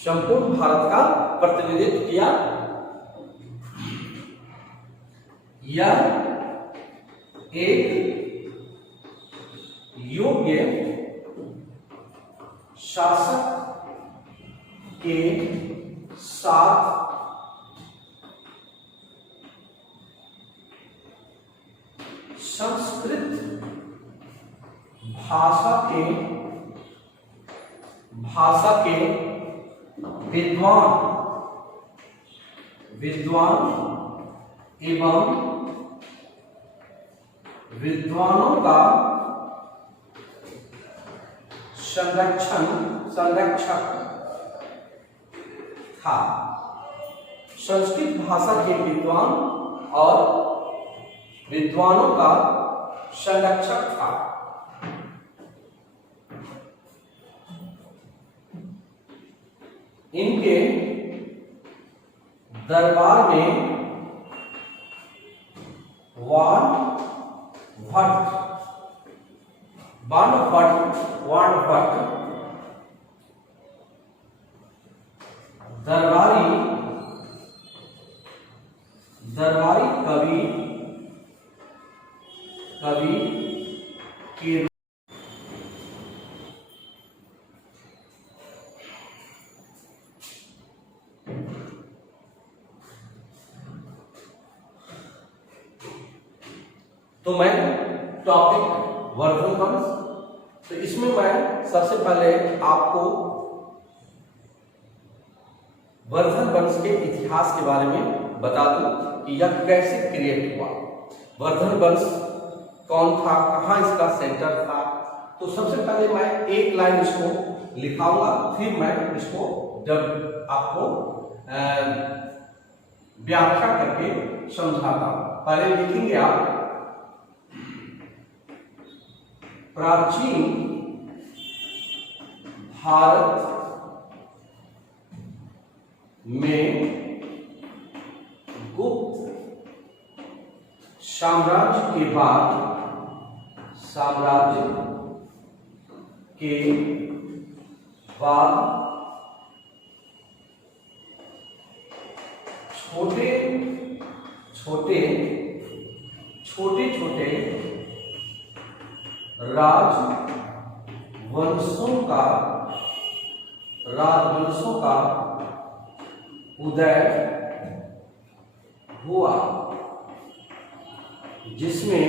संपूर्ण भारत का प्रतिनिधित्व किया। यह एक योग्य शासक के साथ संस्कृत भाषा के विद्वान एवं विद्वानों का संरक्षक था। संस्कृत भाषा के विद्वान और विद्वानों का संरक्षक था। इनके दरबार में वाणभट्ट दरबारी कवि के तो मैं टॉपिक वर्धन वंश, तो इसमें मैं सबसे पहले आपको वर्धन वंश के इतिहास के बारे में बता दूं कि यह कैसे क्रिएट हुआ। वर्धन वंश कौन था, कहाँ इसका सेंटर था। तो सबसे पहले मैं एक लाइन इसको लिखाऊंगा, फिर मैं इसको जब आपको व्याख्या करके समझाता हूं। पहले लिखेंगे आप प्राचीन भारत में गुप्त साम्राज्य के बाद छोटे राजवंशों का उदय हुआ, जिसमें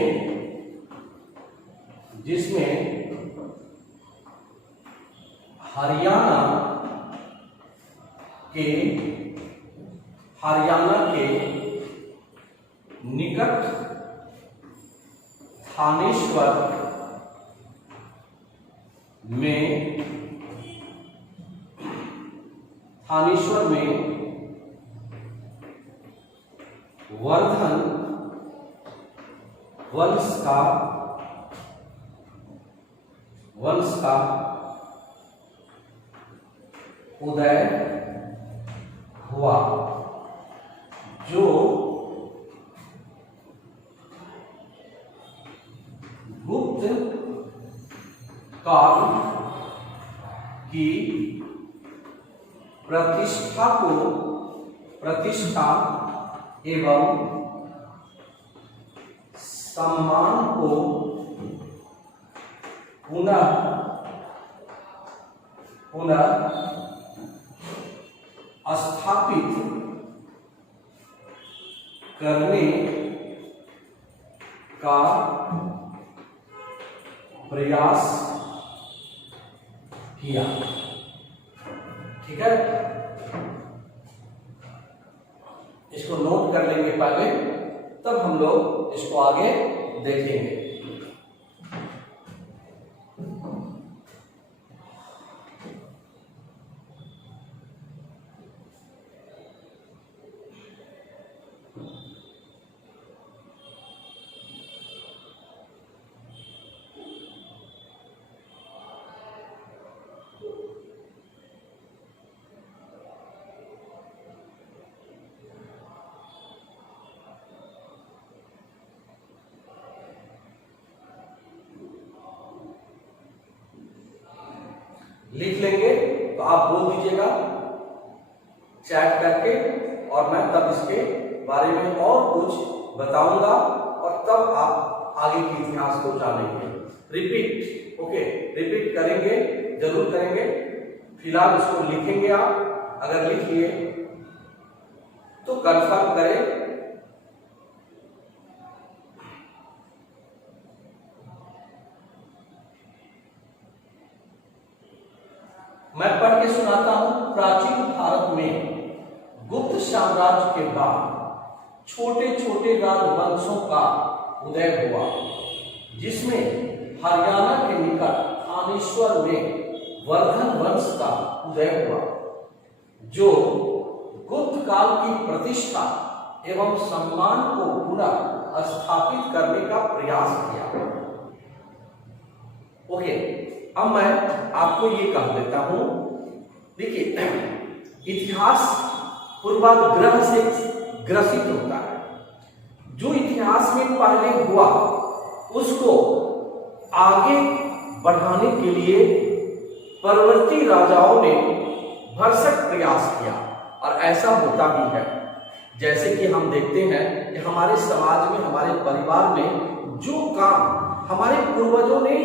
हरियाणा के निकट थानेश्वर में वर्धन वंश का उदय हुआ, जो गुप्त काल की प्रतिष्ठा एवं सम्मान को पुनः स्थापित करने का प्रयास किया। ठीक है, इसको नोट कर लेंगे पहले, तब हम लोग इसको आगे देखेंगे। लिख लेंगे तो आप बोल दीजिएगा चैट करके, और मैं तब इसके बारे में और कुछ बताऊंगा और तब आप आगे के इतिहास को जानेंगे। रिपीट, ओके, रिपीट करेंगे, जरूर करेंगे। फिलहाल इसको लिखेंगे आप, अगर लिख लिए तो कंफर्म करें। मैं पढ़ के सुनाता हूं। प्राचीन भारत में गुप्त साम्राज्य के बाद छोटे छोटे राजवंशों का उदय हुआ, जिसमें हरियाणा के निकट थानेश्वर में वर्धन वंश का उदय हुआ, जो गुप्त काल की प्रतिष्ठा एवं सम्मान को पुनः स्थापित करने का प्रयास किया। ओके, अब मैं आपको ये कह देता हूं, देखिए इतिहास पूर्वाग्रह से ग्रसित होता है। जो इतिहास में पहले हुआ उसको आगे बढ़ाने के लिए परवर्ती राजाओं ने भरसक प्रयास किया, और ऐसा होता भी है। जैसे कि हम देखते हैं कि हमारे समाज में, हमारे परिवार में जो काम हमारे पूर्वजों ने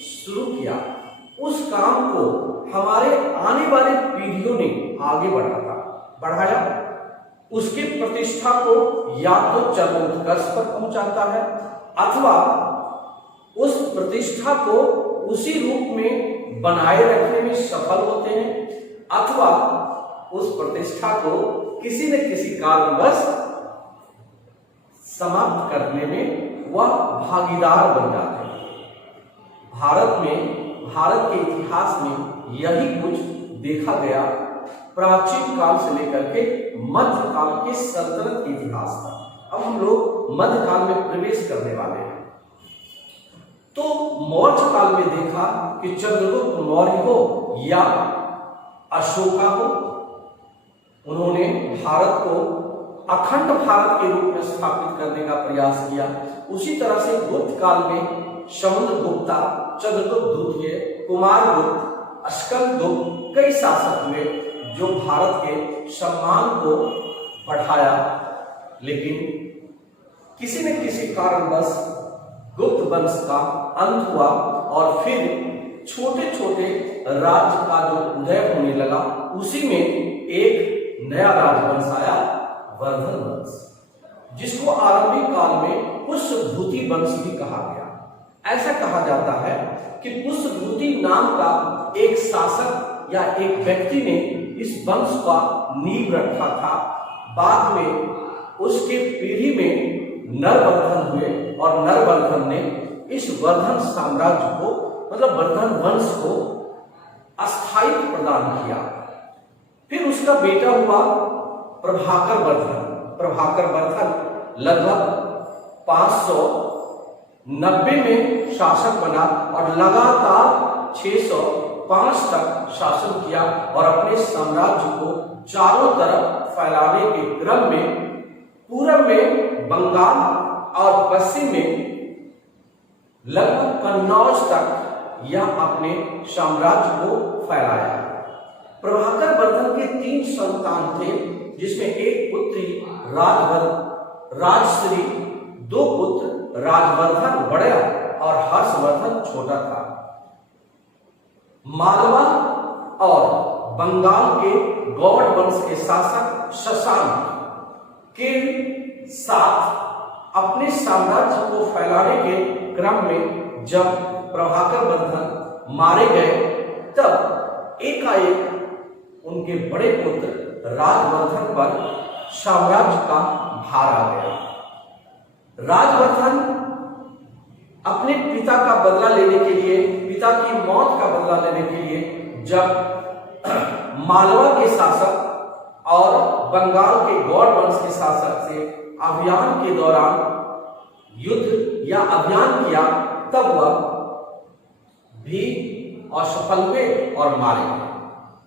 शुरू किया, उस काम को हमारे आने वाली पीढ़ियों ने आगे बढ़ाया, उसकी प्रतिष्ठा को या तो चरमोत्कर्ष पर पहुंचाता है, अथवा उस प्रतिष्ठा को उसी रूप में बनाए रखने में सफल होते हैं, अथवा उस प्रतिष्ठा को किसी न किसी कारणवश समाप्त करने में वह भागीदार बन जाते हैं। भारत के इतिहास में यही कुछ देखा गया। प्राचीन काल से लेकर के मध्यकाल के सल्तनत के इतिहास था। अब हम लोग मध्यकाल में प्रवेश करने वाले हैं। तो मौर्य काल में देखा कि चंद्रगुप्त मौर्य हो या अशोका हो, उन्होंने भारत को अखंड भारत के रूप में स्थापित करने का प्रयास किया। उसी तरह से गुप्त काल में समुद्रगुप्ता, चंद्रगुप्त द्वितीय, कुमारगुप्त, स्कंदगुप्त कई शासक हुए जो भारत के सम्मान को बढ़ाया, लेकिन किसी न किसी कारणवश गुप्त वंश का अंत हुआ और फिर छोटे छोटे राज्य का जो उदय होने लगा, उसी में एक नया राजवंश आया, वर्धन वंश, जिसको आरंभिक काल में पुष्यभूति वंश भी कहा गया। ऐसा कहा जाता है कि पुष्यभूति नाम का एक शासक या एक व्यक्ति ने इस वंश का नींव रखा था। बाद में उसके पीढ़ी में नरवर्धन हुए और नरवर्धन ने इस वर्धन साम्राज्य को, मतलब वर्धन वंश को अस्थायित्व प्रदान किया। फिर उसका बेटा हुआ प्रभाकर वर्धन। प्रभाकर वर्धन लगभग 590 में शासक बना और लगातार 605 तक शासन किया और अपने साम्राज्य को चारों तरफ फैलाने के क्रम में पूर्व में बंगाल और पश्चिम में लगभग कन्नौज तक यह अपने साम्राज्य को फैलाया। प्रभाकर वर्धन के 3 संतान थे, जिसमें एक पुत्री राजश्री, 2 पुत्र राजवर्धन बड़ा और हर्षवर्धन छोटा था। मालवा और बंगाल के गौड़ वंश के शासक शशांक के साथ अपने साम्राज्य को फैलाने के क्रम में जब प्रभाकर वर्धन मारे गए, तब एकाएक उनके बड़े पुत्र राजवर्धन पर साम्राज्य का भार आ गया। राजवर्धन अपने पिता का बदला लेने के लिए, पिता की मौत का बदला लेने के लिए जब मालवा के शासक और बंगाल के गौड़ वंश के शासक से अभियान के दौरान युद्ध या अभियान किया, तब वह भी असफल हुए और मारे गए।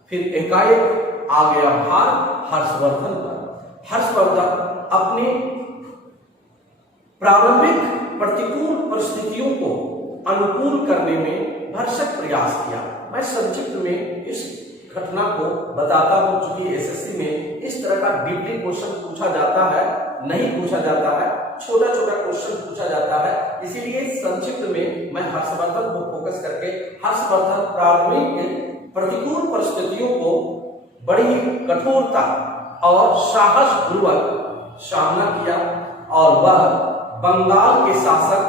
फिर एकाएक आ गया भार हर्षवर्धन पर। हर्षवर्धन अपने प्रारंभिक प्रतिकूल परिस्थितियों को अनुकूल करने में भरसक प्रयास किया। मैं संक्षिप्त में इस घटना को बताता हूं, चूंकि एसएससी में इस तरह का डीपली क्वेश्चन पूछा जाता है, नहीं पूछा जाता है, छोटा छोटा क्वेश्चन पूछा जाता है, इसीलिए संक्षिप्त में मैं हर्षवर्धन को फोकस करके हर्षवर्धन प्रारंभिक प्रतिकूल परिस्थितियों को बड़ी कठोरता और साहस पूर्वक सामना किया और वह बंगाल के शासक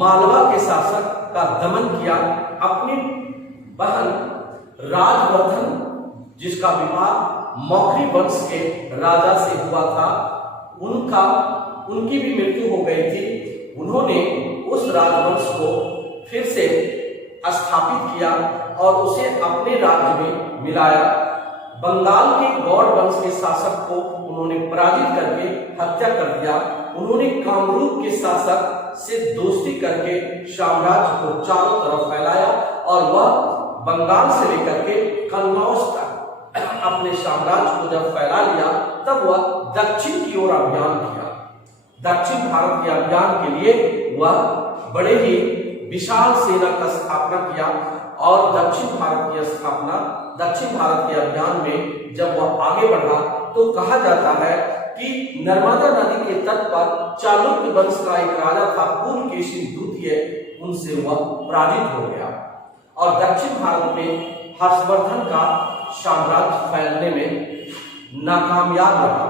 मालवा के शासक का दमन किया। अपनी बहन राजवर्धन, जिसका विवाह मौखरी वंश के राजा से हुआ था, उनकी भी मृत्यु हो गई थी। उन्होंने उस राजवंश को फिर से स्थापित किया और उसे अपने राज्य में मिलाया। बंगाल के गौड़ वंश के शासक को उन्होंने पराजित करके हत्या कर दिया। उन्होंने कामरूप के शासक से दोस्ती करके साम्राज्य को चारों तरफ फैलाया और वह बंगाल से लेकर के कन्नौज तक अपने साम्राज्य को जब फैला लिया, तब वह दक्षिण की ओर अभियान किया। दक्षिण भारत के अभियान के लिए वह बड़े ही विशाल सेना का स्थापना किया और दक्षिण भारत के अभियान में जब वह आगे बढ़ा तो कहा जाता है कि नर्मदा नदी के तट पर चालुक्य वंश का एक राजा था पुलकेशी द्वितीय, उनसे वह पराजित हो गया और दक्षिण भारत में हर्षवर्धन का साम्राज्य फैलने में नाकामयाब रहा,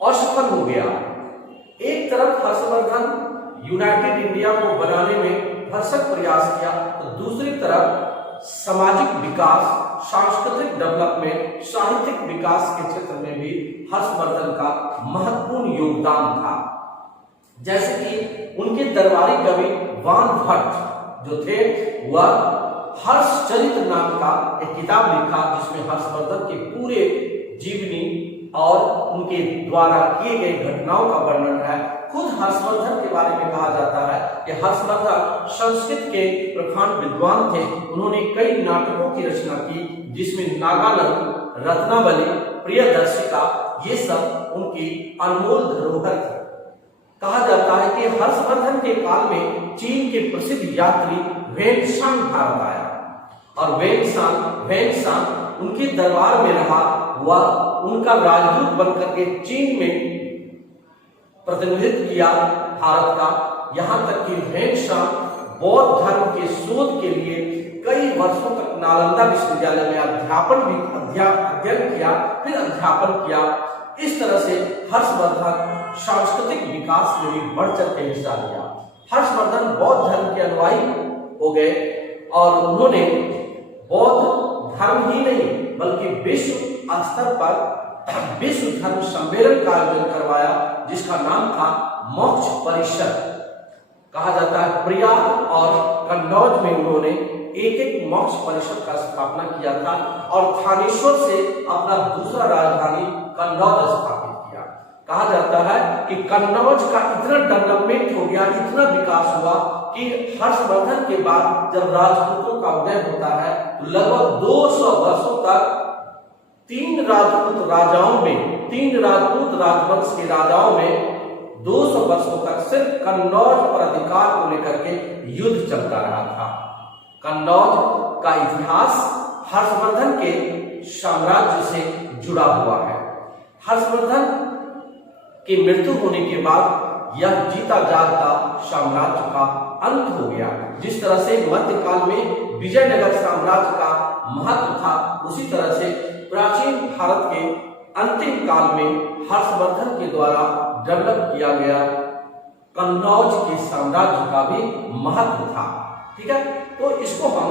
असफल हो गया। एक तरफ हर्षवर्धन यूनाइटेड इंडिया को बनाने में भरसक प्रयास किया, तो दूसरी तरफ सामाजिक विकास, सांस्कृतिक डेवलपमेंट, साहित्यिक विकास के क्षेत्र में भी हर्षवर्धन का महत्वपूर्ण योगदान था। जैसे कि उनके दरबारी कवि वान भट्ट जो थे, वह हर्षचरित नाम का एक किताब लिखा जिसमें हर्षवर्धन के पूरे जीवनी और उनके द्वारा किए गए घटनाओं का वर्णन है। खुद हर्षवर्धन के बारे में कहा जाता है कि हर्षवर्धन संस्कृत के प्रखंड विद्वान थे। उन्होंने कई नाटकों की रचना की जिसमें नागानंद, रत्नावली, प्रियदर्शिका, ये सब उनकी अनमोल धरोहर थी। कहा जाता है कि हर्षवर्धन के काल में चीन के प्रसिद्ध यात्री वेनसांग भारत आया और वेनसांग उनके दरबार में रहा। वह उनका राजदूत बनकर के चीन में प्रतिनिधित्व किया भारत का। यहाँ तक कि वेनसांग बौद्ध धर्म के शोध के लिए कई वर्षों तक नालंदा विश्वविद्यालय में अध्ययन किया, फिर अध्यापन किया। इस तरह से हर्षवर्धन सांस्कृतिक विकास में भी बढ़ चढ़ के हिस्सा लिया। हर्षवर्धन बौद्ध धर्म के अनुयायी हो गए और उन्होंने बौद्ध धर्म ही नहीं बल्कि विश्व स्तर पर विश्व धर्म सम्मेलन का आयोजन करवाया जिसका नाम था मोक्ष परिषद। कहा जाता है प्रयाग और कन्नौज में उन्होंने एक मोक्ष परिषद का स्थापना किया था और थानेश्वर से अपना दूसरा राजधानी कन्नौज स्थापित किया। कहा जाता है कि कन्नौज का इतना डेवलपमेंट हो गया, इतना विकास हुआ कि हर्षवर्धन के बाद जब राजपूतों का उदय होता है तो लगभग 200 वर्षों तक तीन राजपूत राजवंश के राजाओं में 200 वर्षों तक सिर्फ कन्नौज पर अधिकार को लेकर के युद्ध चलता रहा था। कन्नौज का इतिहास हर्षवर्धन के साम्राज्य से जुड़ा हुआ है। हर्षवर्धन की मृत्यु होने के बाद यह जीता जागता साम्राज्य का अंत हो गया। जिस तरह से मध्यकाल में विजयनगर साम्राज्य का महत्व था, उसी तरह से प्राचीन भारत के अंतिम काल में हर्षवर्धन के द्वारा डेवलप किया गया कन्नौज के साम्राज्य का भी महत्व था। ठीक है, तो इसको हम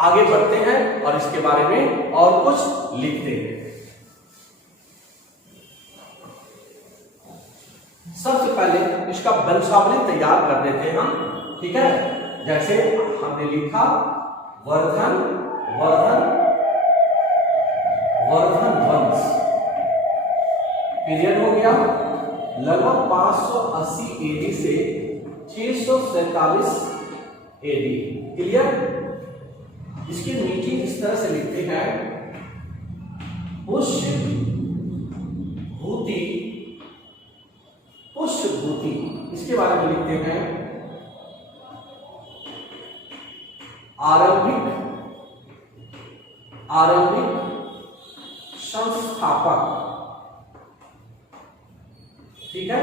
आगे बढ़ते हैं और इसके बारे में और कुछ लिखते हैं। सबसे पहले इसका वंशावली तैयार कर देते हैं हम। ठीक है, जैसे हमने लिखा वर्धन वंश पीरियड हो गया लगभग 580 एडी से 647 एडी। क्लियर? इसकी मीटिंग इस तरह से लिखते हैं पुष्यभूति, इसके बारे में लिखते हैं आरंभिक संस्थापक। ठीक है,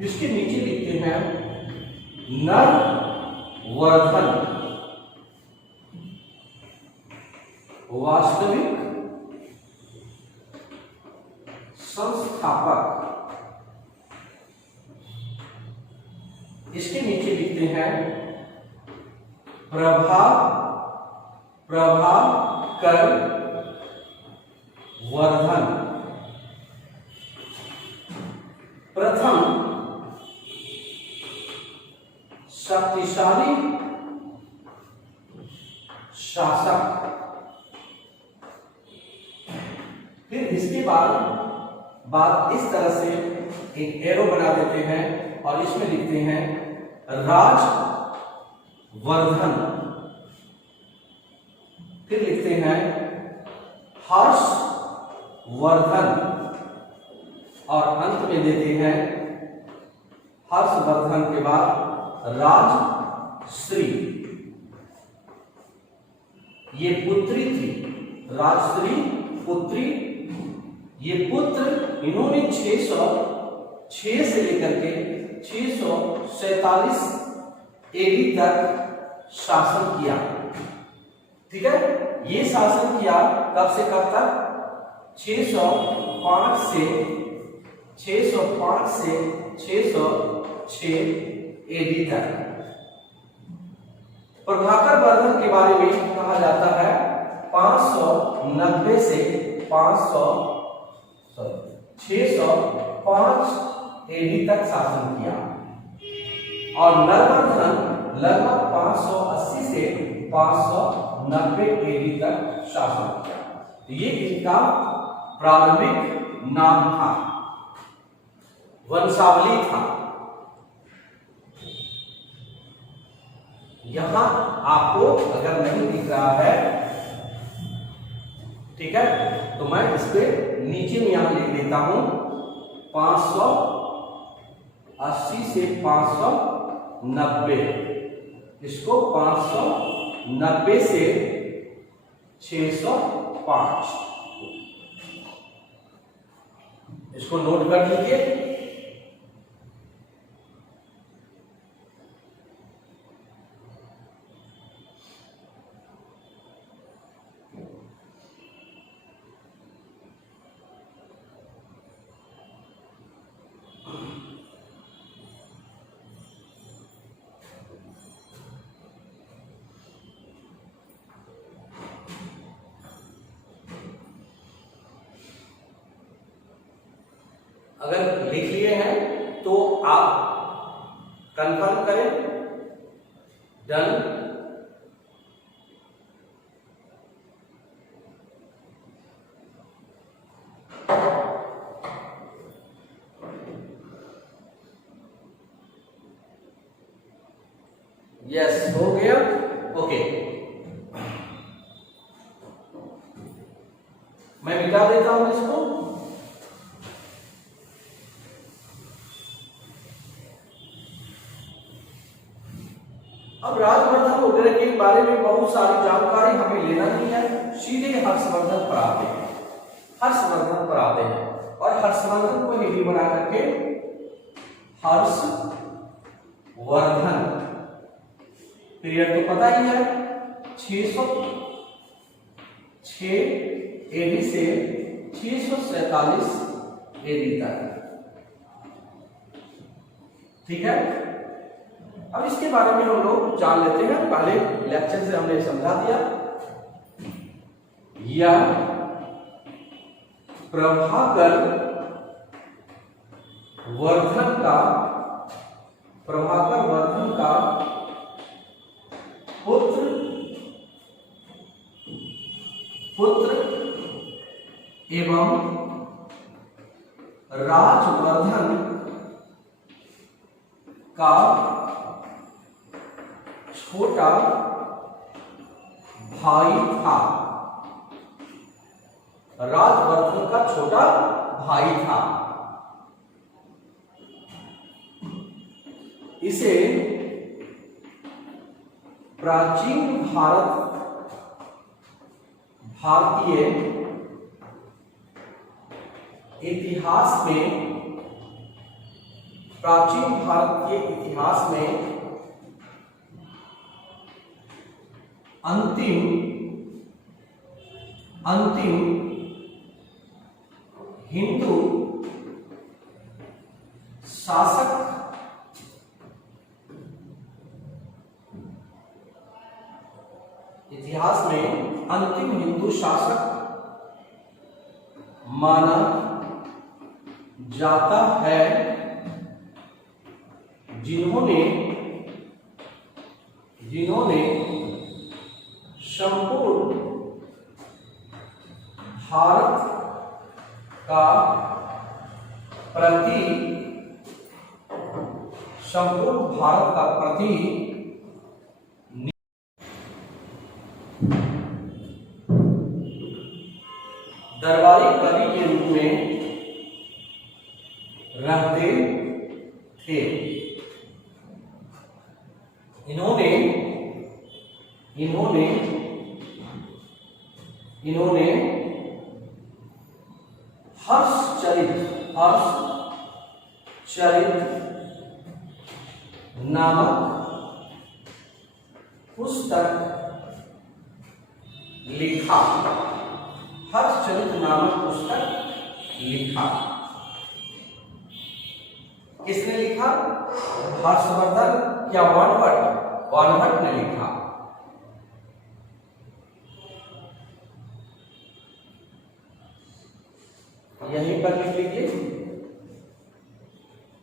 इसके नीचे लिखते हैं नरवर्धन वास्तविक संस्थापक। इसके नीचे लिखते हैं प्रभाकर वर्धन प्रथम शक्तिशाली शासक। फिर इसके बाद इस तरह से एक एरो बना देते हैं और इसमें लिखते हैं राजवर्धन। फिर लिखते हैं हर्षवर्धन और अंत में देते हैं हर्षवर्धन के बाद राजश्री। ये पुत्री थी, राजश्री पुत्री। ये पुत्र इन्होंने 606 से लेकर के 647 एडी तक शासन किया। ठीक है, ये शासन किया कब से कब तक? 605 से 606 एडी तक। प्रभाकर वर्धन के बारे में कहा जाता है 590 से 605 एडी तक शासन किया और नरवर्धन लगभग 580 से 590 एडी तक शासन किया। ये इनका प्रारंभिक नाम था, वंशावली था। यहां आपको अगर नहीं दिख रहा है, ठीक है, तो मैं इस पे नीचे में यहां लिख देता हूं 580 से 590। इसको 590 से 605 इसको नोट कर लीजिए। अगर लिख लिए हैं तो आप कंफर्म करें, डन। यस, हो गया। ओके, मैं मिटा देता हूं इसको। अब राजवर्धन वगैरह के बारे में बहुत सारी जानकारी हमें लेना नहीं है, सीधे हर्षवर्धन पर आते हैं। और हर्षवर्धन को हेडी बना करके हर्षवर्धन पीरियड तो पता ही है 606 एडी से 647 एडी तक। ठीक है, अब इसके बारे में हम लोग जान लेते हैं। पहले लेक्चर से हमने समझा दिया। यह प्रभाकर वर्धन का पुत्र एवं राजवर्धन का छोटा भाई था। राजवर्धन का छोटा भाई था। इसे प्राचीन भारतीय इतिहास में, प्राचीन भारत के इतिहास में अंतिम हिंदू शासक इतिहास में अंतिम हिंदू शासक माना जाता है जिन्होंने संपूर्ण भारत का प्रति दरबारी कवि के रूप में रहते थे। इन्होंने हर्षचरित नामक पुस्तक लिखा। हर्षचरित नामक पुस्तक लिखा। किसने लिखा? हर्षवर्धन या वानभट्ट ने लिखा। यहीं पर लिख लीजिए,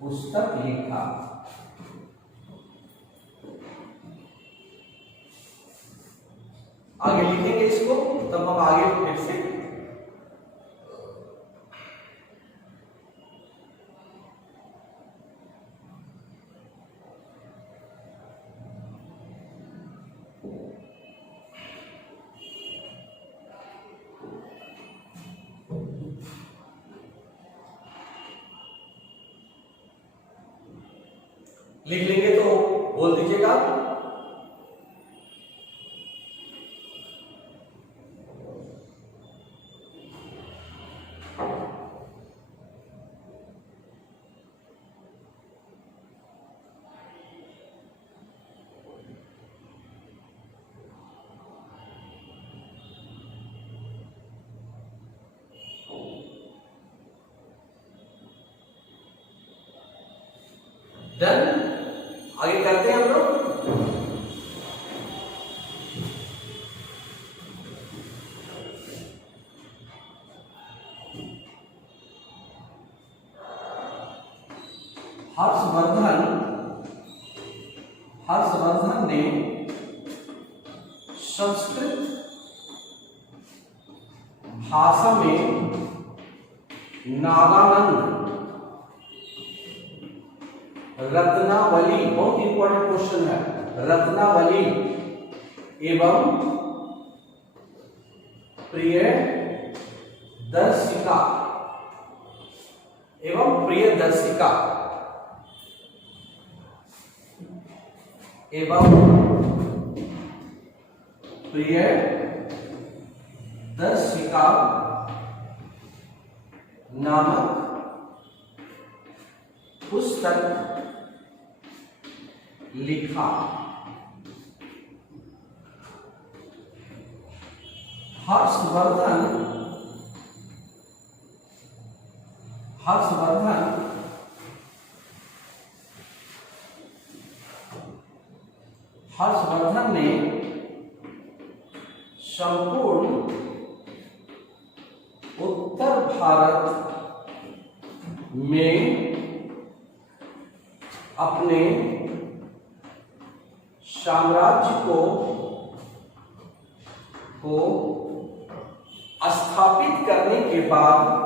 पुस्तक लिखा। आगे लिखेंगे इसको, तब हम आगे फिर से लिख लेंगे तो बोल दीजिएगा। डन। आगे करते हैं हम लोग। हर्षवर्धन ने संस्कृत भाषा में नागानंद रत्नावली, बहुत इंपॉर्टेंट क्वेश्चन है, रत्नावली एवं प्रियदर्शिका नामक पुस्तक लिखा। हर्षवर्धन ने संपूर्ण उत्तर भारत में अपने साम्राज्य को स्थापित करने के बाद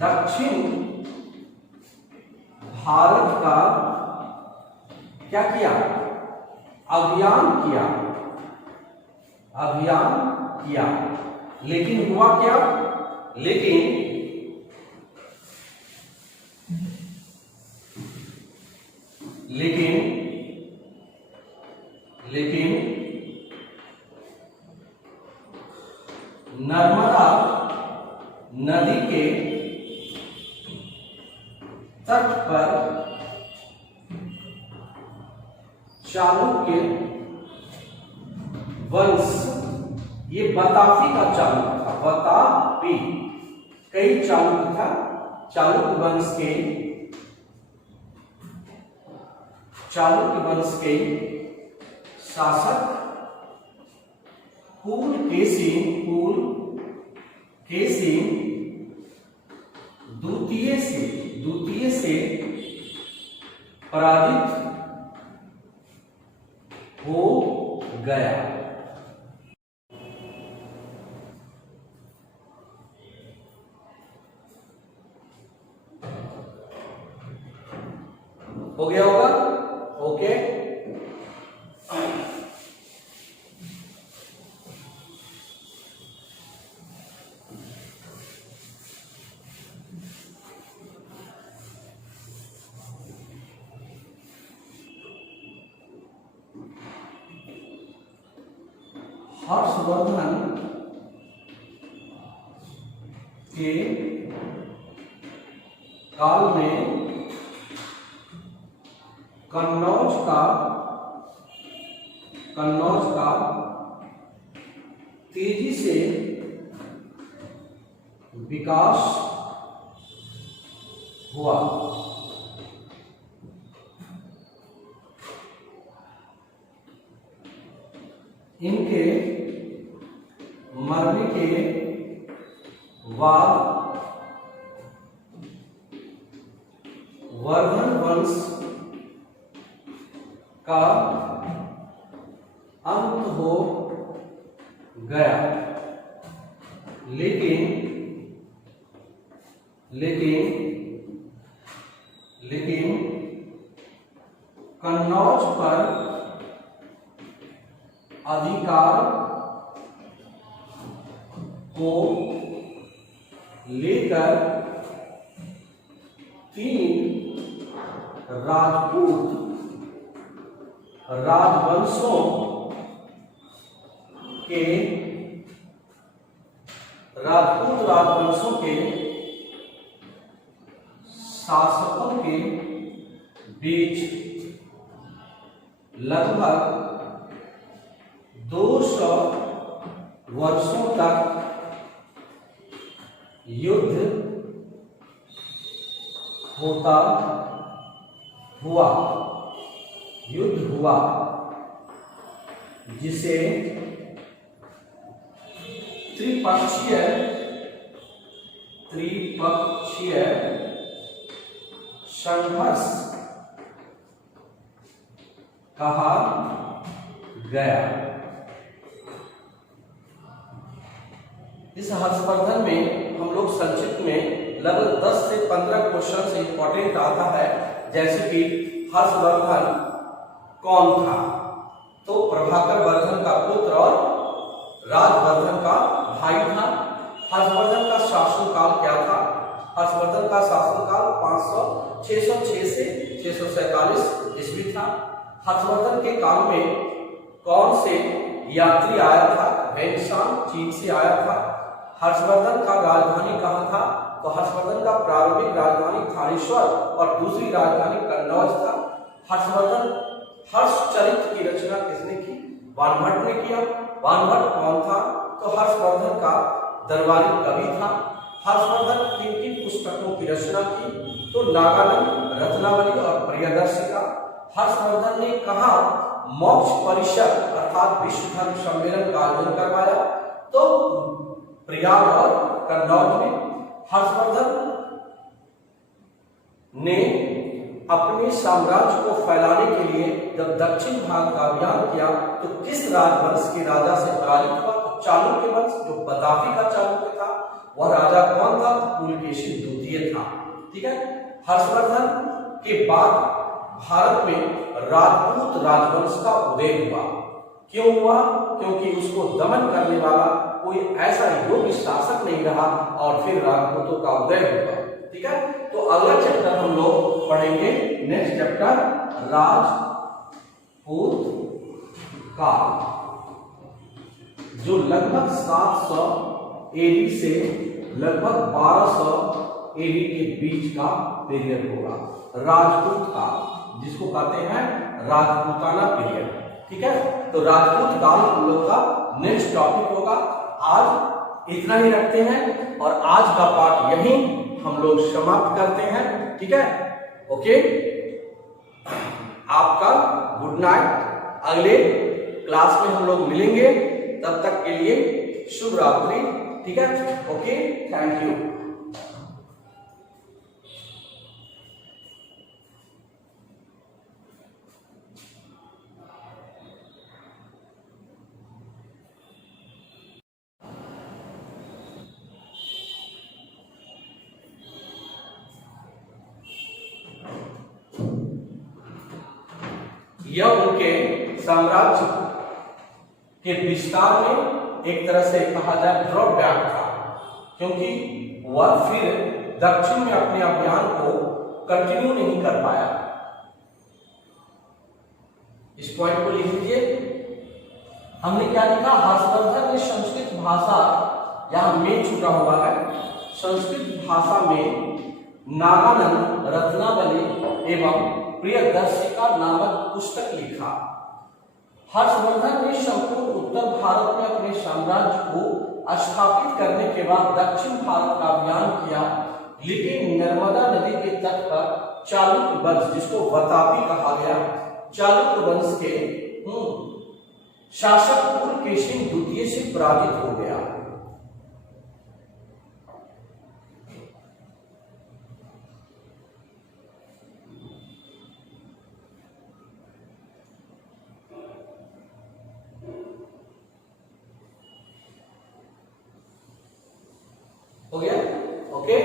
दक्षिण भारत का क्या किया? अभियान किया। लेकिन हुआ क्या? लेकिन लेकिन नर्मदा नदी के तट पर चालुक्य वंश, ये बताफी का चालुक्य था, बताफी कई चालुक्य था, चालुक्य वंश के शासक पुलकेशिन द्वितीय से पराजित हो गया। हो गया होगा, ओके। हर्षवर्धन के काल में कन्नौज का तेजी से विकास हुआ। इनके मरने के बाद वर्धन वंश का अंत हो गया, लेकिन कन्नौज पर अधिकार को लेकर 3 राजपूत राजवंशों के शासकों के बीच लगभग 200 वर्षों तक युद्ध हुआ, जिसे त्रिपक्षीय संघर्ष कहा गया। इस हर्षवर्धन में हम लोग संक्षिप्त में लगभग 10 से 15 क्वेश्चन से इंपॉर्टेंट आता है, जैसे कि हर्षवर्धन कौन था? तो प्रभाकर वर्धन का पुत्र और राजवर्धन का भाई था। हर्षवर्धन का शासनकाल क्या था? हर्षवर्धन का शासनकाल 606 से 647 ईस्वी था। हर्षवर्धन के काल में कौन से यात्री आया था? वैनशान चीन से आया था। हर्षवर्धन का राजधानी कहाँ था? तो हर्षवर्धन का प्रारंभिक राजधानी थानेश्वर और दूसरी राजधानी कन्नौज था। हर्षवर्धन हर्षचरित्र की रचना किसने की? वानभट्ट ने किया। वानभट्ट कौन था? तो हर्षवर्धन का दरबारी कवि था। हर्षवर्धन किन पुस्तकों की रचना की? तो नागानंद, रत्नावली और प्रियदर्शिका। हर्षवर्धन ने कहाँ मोक्ष परिषद अर्थात विश्व धर्म सम्मेलन का आयोजन करवाया? तो प्रयाग और कन्नौज में। हर्षवर्धन ने अपने साम्राज्य को फैलाने के लिए जब दक्षिण भाग का अभियान किया तो किस राजवंश के राजा से पराजित हुआ? तो चालुक्य वंश, जो बताफी का चालुक्य था। वह राजा कौन था? पुलकेशिन द्वितीय था। ठीक है। हर्षवर्धन के बाद भारत में राजपूत राजवंश का उदय हुआ। क्यों हुआ? क्योंकि उसको दमन करने वाला कोई ऐसा योग्य शासक नहीं रहा और फिर राजपूतों का उदय हुआ। ठीक है। तो अगला चैप्टर हम लोग पढ़ेंगे नेक्स्ट चैप्टर राजपूत काल, जो लगभग 700 एडी से लगभग 1200 एडी के बीच का पीरियड होगा। राजपूत काल जिसको कहते हैं राजपूताना पीरियड। ठीक है, तो राजपूत काल हम लोग का नेक्स्ट टॉपिक होगा। आज इतना ही रखते हैं और आज का पाठ यहीं हम लोग समाप्त करते हैं। ठीक है, ओके, आपका गुड नाइट। अगले क्लास में हम लोग मिलेंगे, तब तक के लिए शुभ रात्रि। ठीक है, ओके, थैंक यू। यह उनके साम्राज्य के विस्तार में एक तरह से कहा जाए ड्रॉप बैक था, क्योंकि वह फिर दक्षिण में अपने अभियान को कंटिन्यू नहीं कर पाया। इस पॉइंट को लिख लीजिए। हमने क्या लिखा? हर्षवर्धन ने संस्कृत भाषा, यहां में छूटा हुआ है, संस्कृत भाषा में नागानंद रत्नावली एवं प्रियदर्शिका नामक पुस्तक लिखा। हर्षवर्धन ने संपूर्ण उत्तर भारत में अपने साम्राज्य को स्थापित करने के बाद दक्षिण भारत का अभियान किया, लेकिन नर्मदा नदी के तट पर चालुक्य वंश, जिसको वतापी कहा गया, चालुक्य वंश के शासक पुलकेशिन द्वितीय से पराजित हो गया। हो गया, ओके।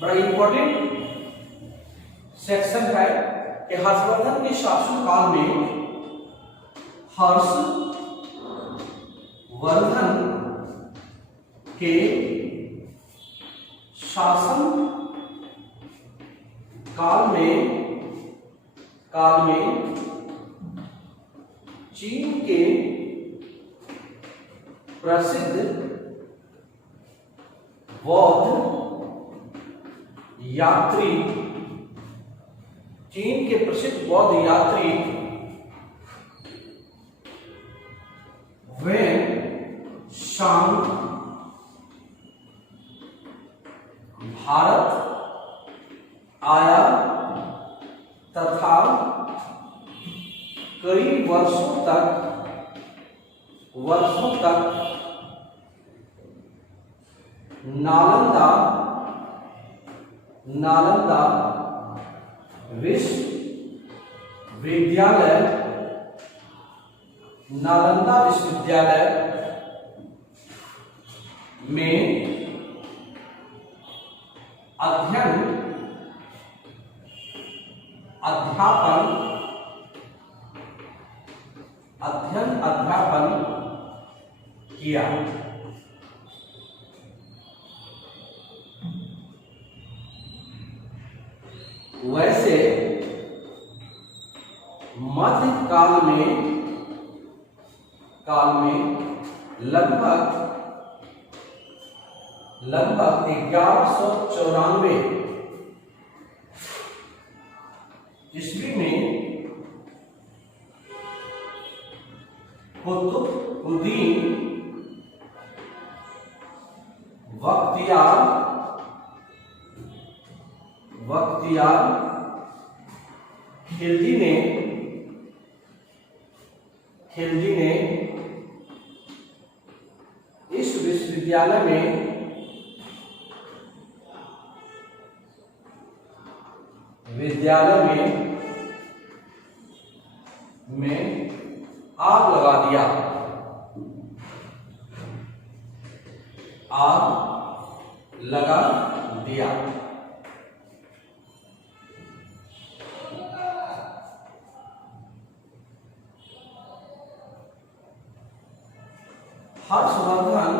बड़ा इंपॉर्टेंट सेक्शन है कि हर्षवर्धन के शासनकाल में हर्षवर्धन के शासन काल में चीन के प्रसिद्ध बौद्ध यात्री वेन शांग भारत आया तथा कई वर्षों तक नालंदा विश्वविद्यालय में अध्यापन किया। वैसे मध्य काल में लगभग 1194 ईस्वी में कुतुबुद्दीन बख्तियार खिलजी ने इस विश्वविद्यालय में आग लगा दिया। हर्षवर्धन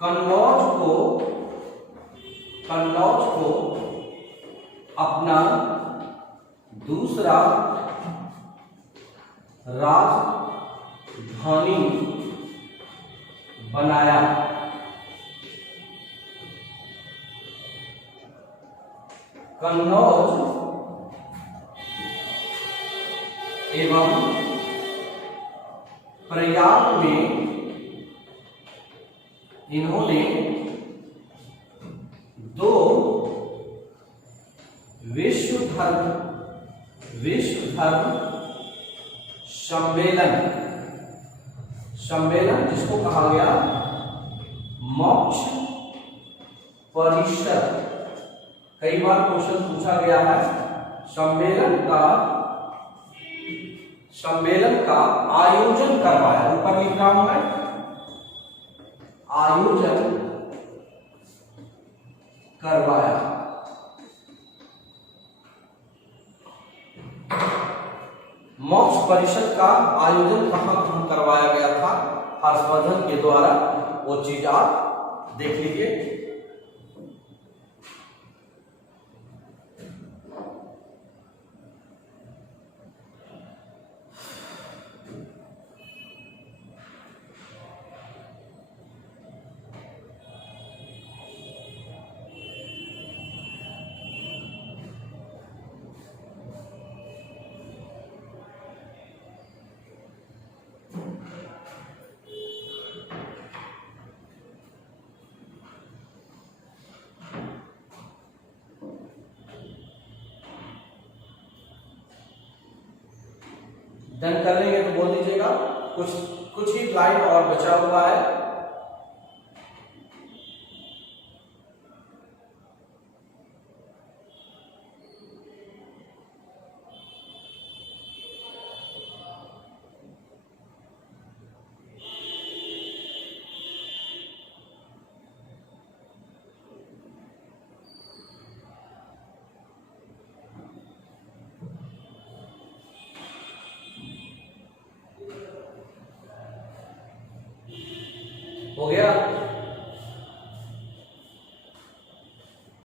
कन्नौज को अपना दूसरा राजधानी बनाया। कन्नौज एवं प्रयाग में इन्होंने दो विश्व धर्म सम्मेलन जिसको कहा गया मोक्ष परिषद। कई बार क्वेश्चन पूछा गया है। सम्मेलन का आयोजन करवाया, ऊपर लिख रहा हूं मैं, आयोजन करवाया। मोक्ष परिषद का आयोजन कहां करवाया गया था हर्षवर्धन के द्वारा, वो चीज आप देख लीजिए। डन कर लेंगे तो बोल दीजिएगा। कुछ ही स्लाइड और बचा हुआ है।